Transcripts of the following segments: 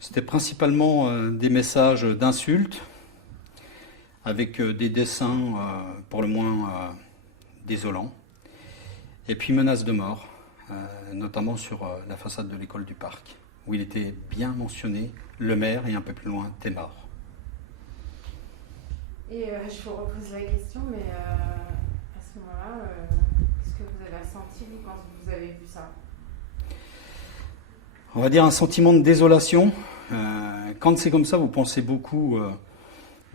C'était principalement des messages d'insultes avec des dessins pour le moins désolants et puis menaces de mort, notamment sur la façade de l'école du parc où il était bien mentionné le maire et un peu plus loin t'es mort. Et je vous repose la question, mais à ce moment-là, qu'est-ce que vous avez ressenti vous, quand vous avez vu ça? On va dire un sentiment de désolation. Quand c'est comme ça, vous pensez beaucoup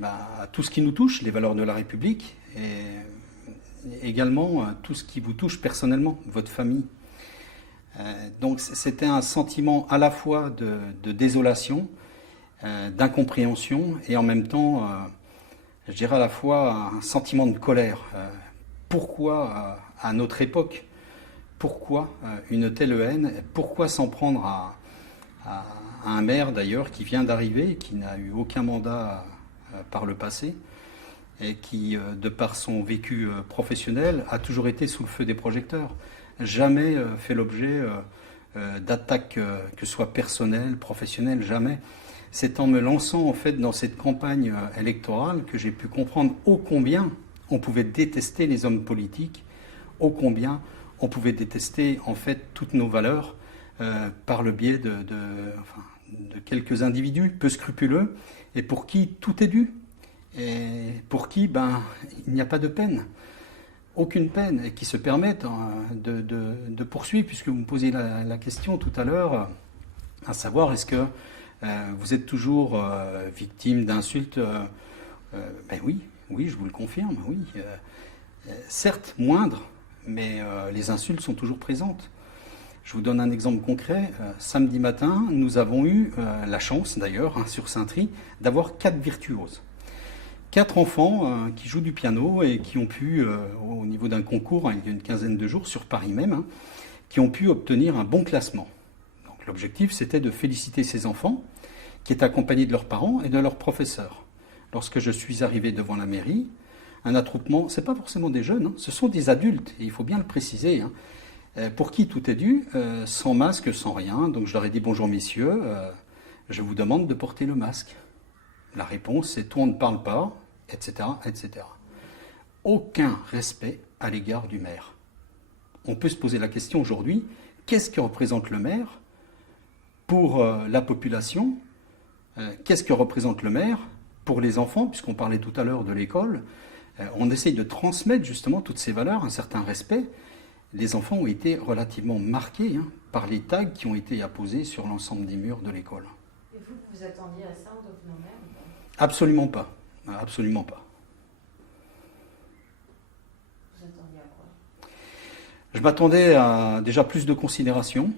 à tout ce qui nous touche, les valeurs de la République, et également tout ce qui vous touche personnellement, votre famille. Donc c'était un sentiment à la fois de désolation, d'incompréhension, et en même temps, je dirais à la fois un sentiment de colère. Pourquoi, à notre époque, pourquoi une telle haine? Pourquoi s'en prendre à un maire d'ailleurs qui vient d'arriver, qui n'a eu aucun mandat par le passé et qui, de par son vécu professionnel, a toujours été sous le feu des projecteurs. Jamais fait l'objet d'attaques, que ce soit personnelles, professionnelles, jamais. C'est en me lançant en fait dans cette campagne électorale que j'ai pu comprendre ô combien on pouvait détester les hommes politiques, ô combien on pouvait détester en fait toutes nos valeurs par le biais de quelques individus peu scrupuleux et pour qui tout est dû et pour qui il n'y a pas de peine, aucune peine, et qui se permettent de poursuivre, puisque vous me posiez la question tout à l'heure, à savoir est-ce que vous êtes toujours victime d'insultes? Oui, je vous le confirme, oui. Certes, moindres, mais les insultes sont toujours présentes. Je vous donne un exemple concret. Samedi matin, nous avons eu la chance, d'ailleurs, sur Saint-Try, d'avoir 4 virtuoses. 4 enfants qui jouent du piano et qui ont pu, au niveau d'un concours, il y a une quinzaine de jours, sur Paris même, qui ont pu obtenir un bon classement. Donc l'objectif, c'était de féliciter ces enfants, qui étaient accompagnés de leurs parents et de leurs professeurs. Lorsque je suis arrivé devant la mairie, un attroupement, ce n'est pas forcément des jeunes, ce sont des adultes, et il faut bien le préciser, pour qui tout est dû, sans masque, sans rien. Donc je leur ai dit « Bonjour messieurs, je vous demande de porter le masque ». La réponse c'est « Toi on ne parle pas », etc., etc. Aucun respect à l'égard du maire. On peut se poser la question aujourd'hui, qu'est-ce que représente le maire pour la population? Qu'est-ce que représente le maire pour les enfants? Puisqu'on parlait tout à l'heure de l'école, on essaye de transmettre justement toutes ces valeurs, un certain respect. Les enfants ont été relativement marqués par les tags qui ont été apposés sur l'ensemble des murs de l'école. Et vous, vous attendiez à ça en devenant maire ou pas? Absolument pas. Absolument pas. Vous attendiez à quoi? Je m'attendais à déjà plus de considération,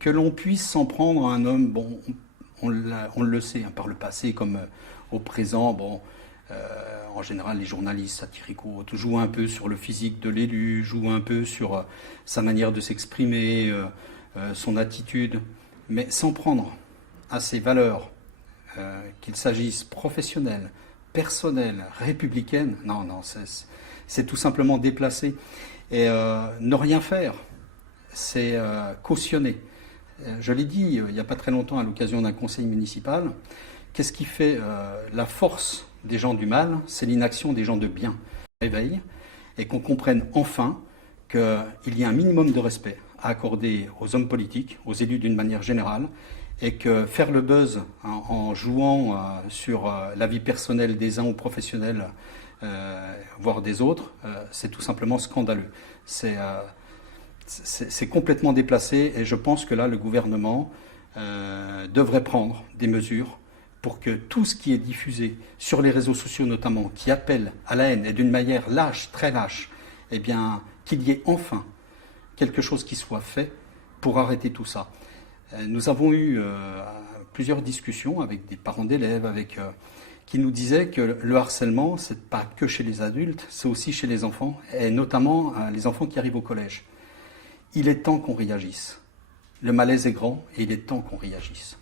que l'on puisse s'en prendre à un homme, bon, on le sait par le passé comme au présent, bon, en général les journalistes satiriques jouent un peu sur le physique de l'élu, jouent un peu sur sa manière de s'exprimer, son attitude, mais s'en prendre à ses valeurs, qu'il s'agisse professionnelles, personnelles, républicaines, non, c'est tout simplement déplacé. Et ne rien faire, c'est cautionner. Je l'ai dit il n'y a pas très longtemps à l'occasion d'un conseil municipal, qu'est-ce qui fait la force des gens du mal? C'est l'inaction des gens de bien. Réveil, et qu'on comprenne enfin qu'il y a un minimum de respect à accorder aux hommes politiques, aux élus d'une manière générale, et que faire le buzz en jouant sur la vie personnelle des uns ou professionnelle, voire des autres, c'est tout simplement scandaleux. C'est complètement déplacé, et je pense que là, le gouvernement devrait prendre des mesures pour que tout ce qui est diffusé sur les réseaux sociaux notamment, qui appelle à la haine et d'une manière lâche, très lâche, eh bien, qu'il y ait enfin quelque chose qui soit fait pour arrêter tout ça. Nous avons eu plusieurs discussions avec des parents d'élèves, qui nous disaient que le harcèlement, c'est pas que chez les adultes, c'est aussi chez les enfants, et notamment les enfants qui arrivent au collège. Il est temps qu'on réagisse. Le malaise est grand et il est temps qu'on réagisse.